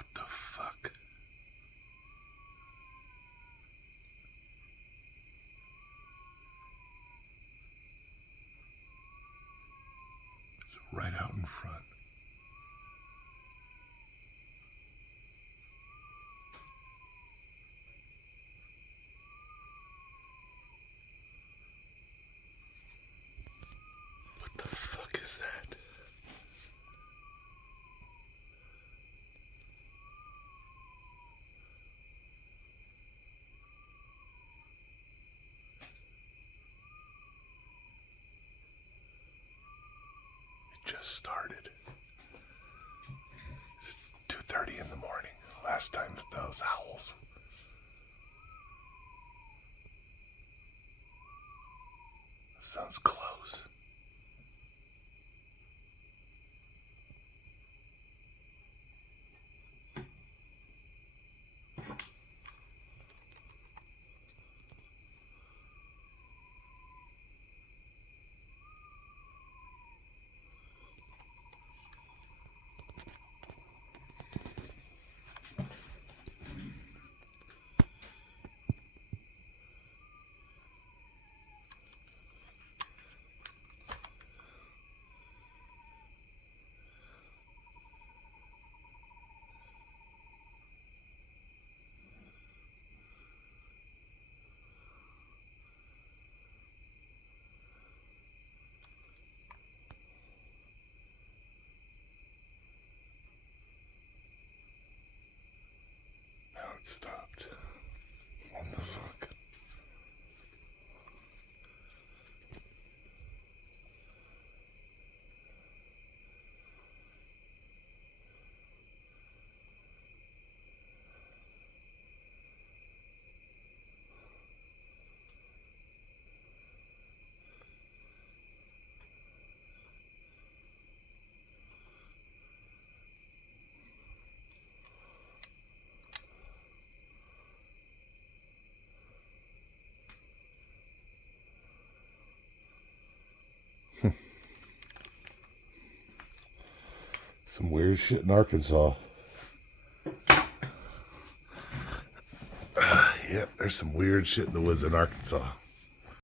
What the fuck? It's right out in front. What the fuck is that? Just started. It's 2:30 in the morning. Last time those owls. The sun's close. Now it stopped. What the fuck? Some weird shit in Arkansas. Yep, there's some weird shit in the woods in Arkansas.